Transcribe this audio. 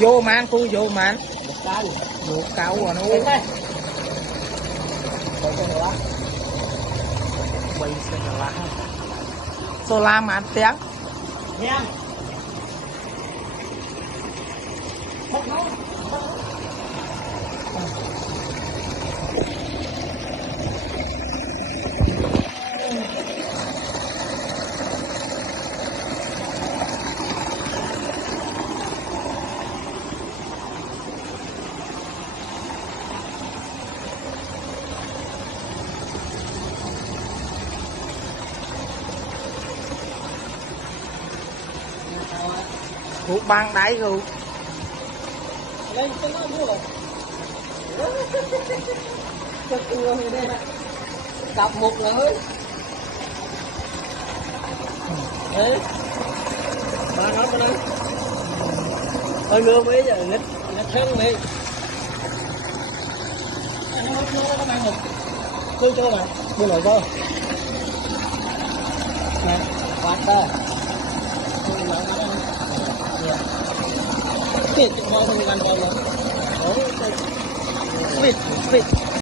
vô man cô vô man vô cao rồi nó bây giờ solar mà tiếng hút băng đáy rồi cặp một lưỡi đấy ba nó bên đây ơi mưa mấy giờ nghịch thêm mày nó mang một cứ cho bạn đưa lại vô nè quạt đây Fit, mau dengan bawah. Oh, fit.